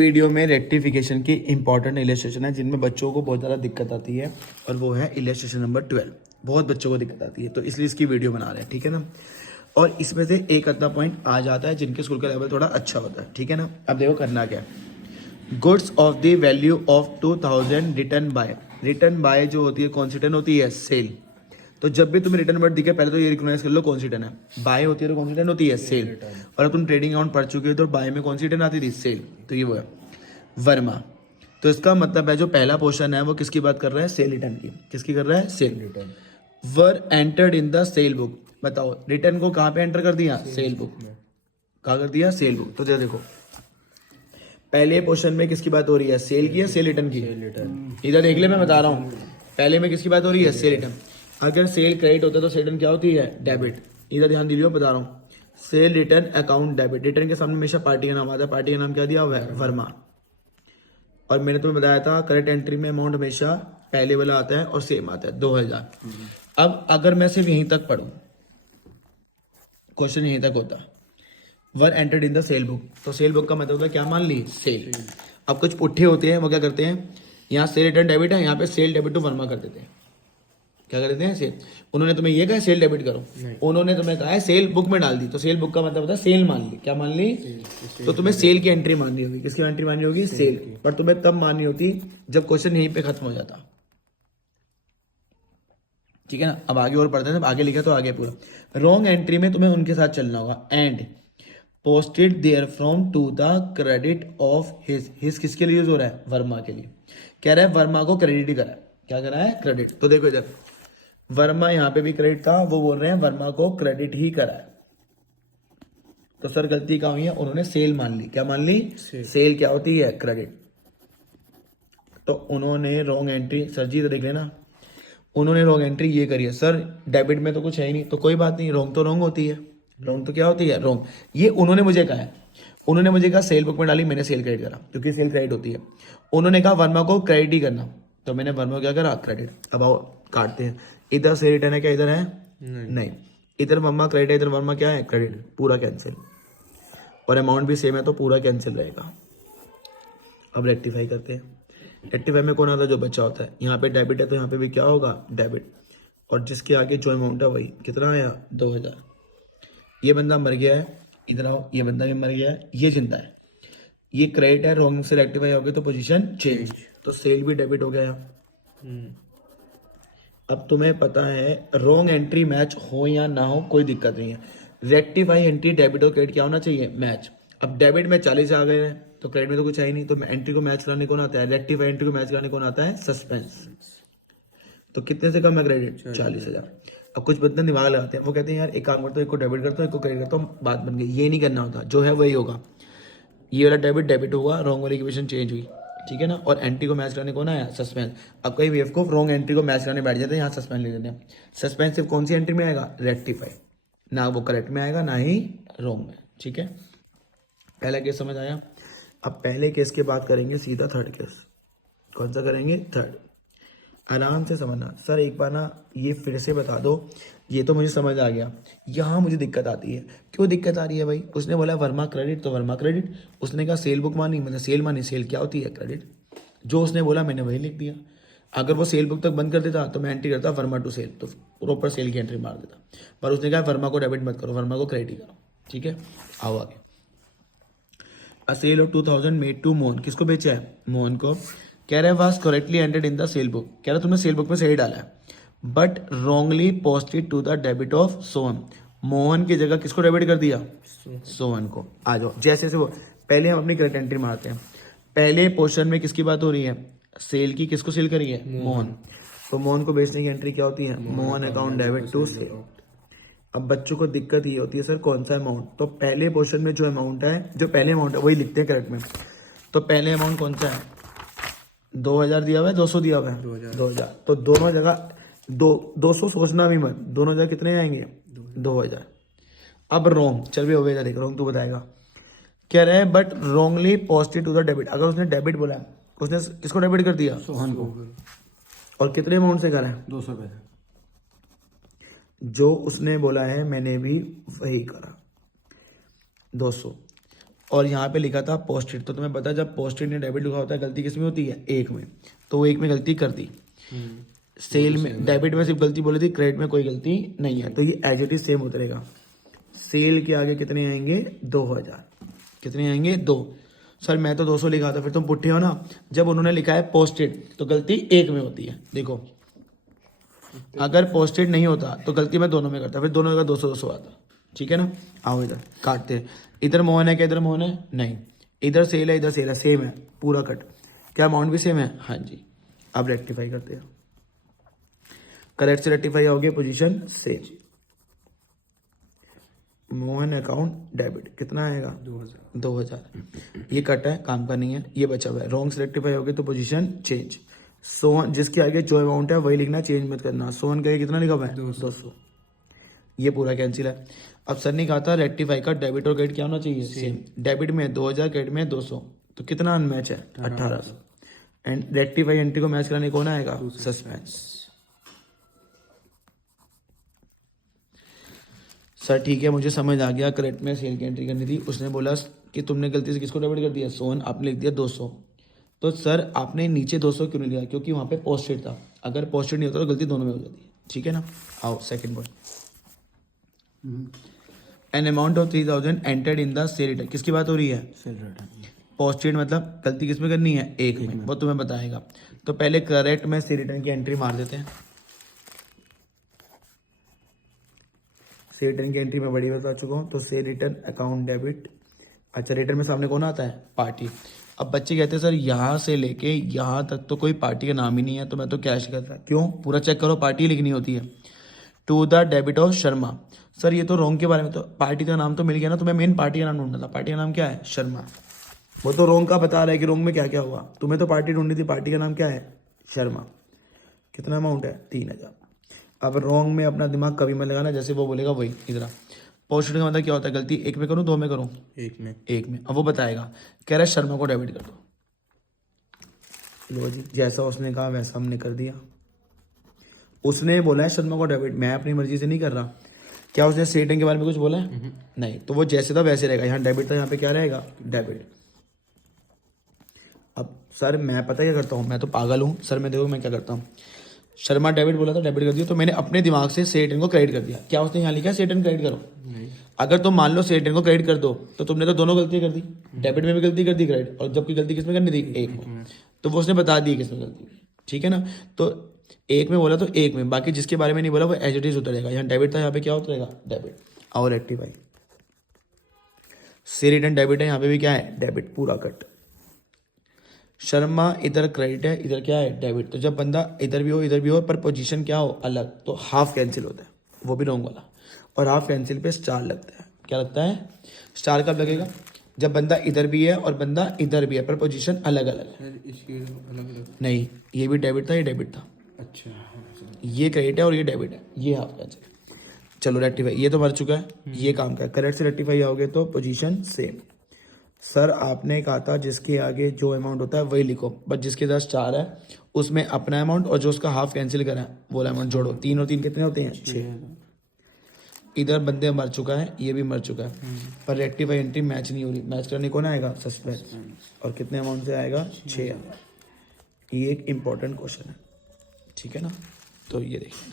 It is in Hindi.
वीडियो में रेक्टिफिकेशन की इंपॉर्टेंट इलस्ट्रेशन है जिनमें बच्चों को बहुत ज़्यादा दिक्कत आती है और वो है इलस्ट्रेशन नंबर 12। बहुत बच्चों को दिक्कत आती है तो इसलिए इसकी वीडियो बना रहे हैं, ठीक है ना। और इसमें से एक आधा पॉइंट आ जाता है जिनके स्कूल का लेवल थोड़ा अच्छा होता है, ठीक है ना। अब देखो करना क्या है। Goods of the value of 2000 return by जो होती है कौन सी टन होती है, सेल। तो जब भी तुम्हें रिटर्न वर्ड दिखे पहले तो ये रिकॉग्नाइज कर लो कौन सी टन है। बाय होती है तो कौन सी टन होती है, सेल। और अब तुम ट्रेडिंग अकाउंट पढ़ चुके हो तो बाय में कौन सी टन आती थी, सेल। तो ये वो है वर्मा। तो इसका मतलब है जो पहला पोर्शन है वो किसकी बात कर रहा है, सेल रिटर्न की। किसकी कर रहा है, cell return. Were entered in the sale book. बताओ रिटर्न को कहाँ पे एंटर कर दिया, सेल बुक में। कहाँ कर दिया, सेल बुक। तो देखो पहले पोर्शन में किसकी बात हो रही है, सेल की या सेल रिटर्न की। इधर देख ले, मैं बता रहा हूँ पहले में किसकी बात हो रही है, सेल रिटर्न। अगर सेल क्रेडिट होता है तो सेल रिटर्न क्या होती है, डेबिट। इधर ध्यान दीजिए, बता रहा हूँ cell return account debit. Return के सामने हमेशा पार्टी का नाम आता है, पार्टी का नाम क्या दिया हुआ है, वर्मा। और मैंने तुम्हें बताया था करेक्ट एंट्री में अमाउंट हमेशा पहले वाला आता है और सेम आता है 2000। अब अगर मैं सिर्फ यहीं तक पढ़ूं, क्वेश्चन यहीं तक होता, were entered in the sale book, तो सेल बुक का मतलब होता है क्या, मान ली सेल। अब कुछ पुट्ठे होते हैं वो क्या करते हैं, यहाँ सेल रिटर्न डेबिट है, यहाँ पे सेल डेबिट टू वर्मा कर देते हैं। क्या कर देते हैं, सेल। उन्होंने तुम्हें ये कहा सेल डेबिट करो, उन्होंने तुम्हें कहा है सेल बुक में डाल दी, तो सेल बुक का मतलब होता है सेल मान ली। क्या मान ली, तो तुम्हें सेल की एंट्री माननी होगी। किसकी एंट्री माननी होगी, सेल। पर तुम्हें तब माननी होती जब क्वेश्चन यहीं पे खत्म हो जाता, ठीक है ना। अब आगे और पढ़ते हैं, जब आगे लिखा तो आगे पूरा। रॉन्ग एंट्री में तुम्हें उनके साथ चलना होगा। And posted there from to the credit of his किसके लिए यूज हो रहा है, वर्मा के लिए। कह रहा है वर्मा को क्रेडिट ही करा है। क्या करा है, क्रेडिट। तो देखो इधर वर्मा यहाँ पे भी क्रेडिट था, वो बोल रहे हैं वर्मा को क्रेडिट ही करा है। तो सर गलती कहाँ हुई है, उन्होंने सेल मान ली। क्या मान ली, सेल क्या होती है, क्रेडिट। तो उन्होंने रॉन्ग एंट्री, सर जी तो देख लेना, उन्होंने रॉन्ग एंट्री ये करी है। सर डेबिट में तो कुछ है ही नहीं, तो कोई बात नहीं, रॉन्ग तो रॉन्ग होती है। रॉन्ग तो क्या होती है, रॉन्ग। ये उन्होंने मुझे कहा है, उन्होंने मुझे कहा सेल बुक में डाली, मैंने सेल क्रेडिट करा क्योंकि सेल क्रेडिट होती है। उन्होंने कहा वर्मा को क्रेडिट ही करना, तो मैंने वर्मा को क्या करा, क्रेडिट। अब आओ काटते हैं, इधर सेल रिटर्न है क्या, इधर है नहीं। इधर वर्मा क्रेडिट है, इधर वर्मा क्या है, क्रेडिट। पूरा कैंसिल, और अमाउंट भी सेम है तो पूरा कैंसिल रहेगा। अब रेक्टिफाई करते हैं। रेक्टिफाई में कौन आता है, जो बच्चा होता है। यहाँ पे डेबिट है तो यहाँ पे भी क्या होगा, डेबिट। और जिसके आगे जो अमाउंट है वही कितना आया, 2000। ये बंदा मर गया है, इधर आओ, ये बंदा भी मर गया है, ये जिंदा है। ये क्रेडिट है, रॉन्ग से रेक्टिफाई हो गया तो पोजीशन चेंज, तो सेल भी डेबिट हो गया। अब तुम्हें पता है रॉन्ग एंट्री मैच हो या ना हो कोई दिक्कत नहीं है। रेक्टिफाई एंट्री डेबिट और क्रेडिट क्या होना चाहिए, मैच। अब डेबिट में 40 आ गए हैं तो क्रेडिट में तो कुछ है ही नहीं, तो एंट्री को मैच कराने कौन आता है, रेक्टिफाई एंट्री को मैच कराने कौन आता है, सस्पेंस। तो कितने से कम है क्रेडिट, 40,000। अब कुछ बंदे दिमाग लगाते हैं, वो कहते हैं यार एक काम करता हूँ, एक को डेबिट करता हूँ, एक को क्रेडिट करता हूँ, बात बन गई। ये नहीं करना होता, जो है वही होगा। ये वाला डेबिट डेबिट होगा, रॉन्ग वाली इक्वेशन चेंज हुई, ठीक है ना। और एंट्री को मैच कराने कौन आया, सस्पेंस। अब कई बेवकूफ रॉन्ग एंट्री को मैच कराने बैठ जाते हैं, यहाँ सस्पेंस ले लेते हैं। सस्पेंस सिर्फ कौन सी एंट्री में आएगा, रेक्टिफाई, ना वो करेक्ट में आएगा ना ही रॉन्ग में, ठीक है। पहला केस समझ आया। अब पहले केस के बाद करेंगे सीधा थर्ड केस। कौन सा करेंगे, थर्ड। आराम से समझना। सर एक बार ना ये फिर से बता दो, ये तो मुझे समझ आ गया, यहाँ मुझे दिक्कत आती है। क्यों दिक्कत आ रही है भाई, उसने बोला वर्मा क्रेडिट तो वर्मा क्रेडिट, उसने कहा सेल बुक मानी, मैंने सेल मानी। सेल क्या होती है, क्रेडिट। जो उसने बोला मैंने वही लिख दिया। अगर वो सेल बुक तक बंद कर देता तो मैं एंट्री करता वर्मा टू सेल, तो प्रॉपर सेल की एंट्री मार देता। पर उसने कहा वर्मा को डेबिट मत करो, वर्मा को क्रेडिट करो, ठीक है। आओ आगे। A sale of 2000 made to Mohan, किसको बेचा है, मोहन को। कह रहे was correctly entered in the sale book, कह रहा तुमने सेल बुक में सही डाला है, but wrongly posted to the debit of Sohan. Mohan की जगह किसको डेबिट कर दिया, सोहन को। आ जाओ जैसे से वो, पहले हम अपनी करेक्ट एंट्री मारते हैं। पहले पोर्शन में किसकी बात हो रही है, सेल की। किसको सेल करी है, मोहन। तो मोहन को बेचने की एंट्री क्या होती है, Mohan account debit to sale. अब बच्चों को दिक्कत ये होती है सर कौन सा अमाउंट, तो पहले पोर्शन में जो अमाउंट है, जो पहले अमाउंट है वही लिखते हैं करेक्ट में। तो पहले अमाउंट कौन सा है, 2000 दिया हुआ है, 200 दिया हुआ है, 2000। तो दोनों जगह 200 सोचना भी मत, दोनों जगह कितने आएंगे, 2000। अब रॉन्ग, चल भी हो गया, देख रॉन्ग तू बताएगा। कह रहे हैं but wrongly posted to the debit. अगर उसने डेबिट बोला है, उसने किसको डेबिट कर दिया, सोहन को। और कितने अमाउंट से करा है, 200 रुपये। जो उसने बोला है मैंने भी वही करा, 200। और यहाँ पे लिखा था पोस्टेड। तो तुम्हें पता है जब पोस्टेड या डेबिट लिखा होता है गलती किस में होती है, एक में। तो वो एक में गलती कर दी। सेल में, डेबिट में सिर्फ गलती बोली थी, क्रेडिट में कोई गलती नहीं है, तो ये एज इट इज सेम उतरेगा। सेल के आगे कितने आएंगे, 2000। कितने आएंगे, 2। सर मैं तो 200 लिखा था, फिर तुम पुट्ठे हो ना। जब उन्होंने लिखा है पोस्टेड तो गलती एक में होती है। देखो अगर पोस्टेड नहीं होता तो गलती मैं दोनों में करता, फिर दोनों का 200 आता। ठीक है ना, आओ इधर काटते हैं। इधर मोहन है क्या, इधर मोहन है नहीं, इधर सेल है इधर सेल है, सेम है पूरा कट। क्या अमाउंट भी सेम है, हाँ जी। अब रेक्टिफाई करते हैं, करेक्ट से रेक्टिफाई हो गया, position same. Mohan account debit कितना आएगा, 2000। ये कट है, काम का नहीं है, ये बचा हुआ है। रॉन्ग से रेक्टिफाई हो गया तो पोजीशन चेंज। सोहन, जिसके आगे जो अमाउंट है वही लिखना, चेंज मत करना। सोहन का कितना लिखा हुआ है, 200। ये पूरा कैंसिल है। अब सर ने कहा था रेक्टिफाई का डेबिट और क्रेडिट क्या होना चाहिए, सेम। डेबिट में 2000, क्रेडिट में 200, तो कितना अनमैच है, 1800। एंड रेक्टिफाई एंट्री को मैच कराने कौन आएगा, सस्पेंस। सर ठीक है, मुझे समझ आ गया, करेक्ट में सेल की एंट्री करनी थी। उसने बोला कि तुमने गलती से किसको डेबिट कर दिया, सोहन, आपने लिख दिया 200। तो सर आपने नीचे 200 क्यों नहीं लिया, क्योंकि वहाँ पे पोस्टेड था। अगर पोस्टेड नहीं होता तो गलती दोनों में हो जाती है। ठीक है ना, आओ second point. An amount of 3000 entered in the cell return, किसकी बात हो रही है, सेल रिटर्न। पोस्टेड मतलब गलती किस में करनी है, एक में, वो तुम्हें बताएगा। तो पहले करेक्ट में सेल रिटर्न की एंट्री मार देते हैं। सेल रिटर्न की एंट्री में बड़ी बता चुका हूँ, तो सेल रिटर्न अकाउंट डेबिट। अच्छा, रिटर्न में सामने कौन आता है, पार्टी। अब बच्चे कहते हैं सर यहाँ से लेके यहाँ तक तो कोई पार्टी का नाम ही नहीं है, तो मैं तो कैश करता। क्यों, पूरा चेक करो, पार्टी लिखनी होती है। To the debit of Sharma. Sir ये तो रोंग के बारे में, तो पार्टी का नाम तो मिल गया ना, तुम्हें मेन पार्टी का नाम ढूंढना था। पार्टी का नाम क्या है, शर्मा। वो तो रोंग का बता रहा है कि रोंग में क्या क्या हुआ, तुम्हें तो पार्टी ढूंढनी थी। पार्टी का नाम क्या है, शर्मा। कितना अमाउंट है, 3000। अब रोंग में अपना दिमाग कभी मत लगाना, जैसे वो बोलेगा वही इधर। पोस्टेड का मतलब क्या होता है, गलती एक में करूँ, दो में करूँ, एक में। एक में। अब वो बताएगा, कह रहा है शर्मा को डेबिट कर दो। लो जी, जैसा उसने कहा वैसा हमने कर दिया। उसने बोला है शर्मा को डेबिट, मैं अपनी मर्जी से नहीं कर रहा। क्या उसने सेटिंग के बारे में कुछ बोला है, नहीं। तो वो जैसे था वैसे रहेगा। यहाँ डेबिट था, यहाँ पे क्या रहेगा, डेबिट। अब सर मैं पता क्या करता हूँ, मैं तो पागल हूँ सर। मैं देखो मैं क्या करता हूँ, शर्मा डेबिट बोला था, डेबिट कर दिया, तो मैंने अपने दिमाग से सेटिंग को क्रेडिट कर दिया। क्या उसने यहाँ लिखा है सेटिंग क्रेडिट करो, नहीं। अगर तुम मान लो सेटिंग को क्रेडिट कर दो तो तुमने तो दोनों गलतियां कर दी, डेबिट में भी गलती कर दी, क्रेडिट, और जबकि गलती किसमें करनी थी, एक में। तो वो उसने बता दी किसमें गलती। ठीक है ना, तो एक में बोला तो एक में, बाकी जिसके बारे में नहीं बोला वो एज इट इज उतरेगा। यहाँ डेबिट था, यहाँ पे क्या उतरेगा, डेबिट। और रेक्टिफाई, से रिटर्न डेबिट है, यहाँ पे भी क्या है, डेबिट, पूरा कट। शर्मा इधर क्रेडिट है, इधर क्या है, डेबिट। तो जब बंदा इधर भी हो इधर भी हो पर पोजीशन क्या हो, अलग, तो हाफ कैंसिल होता है, वो भी रॉन्ग वाला। और हाफ कैंसिल पे स्टार लगता है। क्या लगता है, स्टार कब लगेगा, जब बंदा इधर भी है और बंदा इधर भी है पर पोजीशन अलग अलग है। सर इसकी अलग अलग। नहीं, ये भी डेबिट था, ये डेबिट था, अच्छा। ये क्रेडिट है और ये डेबिट है, ये हाफ कैंसिल। चलो रेक्टिफाई, ये तो मर चुका है, ये काम का करेक्ट से रेक्टिफाई आओगे तो पोजीशन सेम। सर आपने कहा था जिसके आगे जो अमाउंट होता है वही लिखो, बट जिसके 10 स्टार है उसमें अपना अमाउंट और जो उसका हाफ कैंसिल करा है वो अमाउंट जोड़ो। 3 और 3 कितने होते हैं, 6। इधर बंदे मर चुका है, ये भी मर चुका है, पर रेक्टिफाई एंट्री मैच नहीं हो रही। मैच करने कौन आएगा, सस्पेंस। और कितने अमाउंट से आएगा, 6। ये एक इंपॉर्टेंट क्वेश्चन है, ठीक है ना। तो ये देखिए।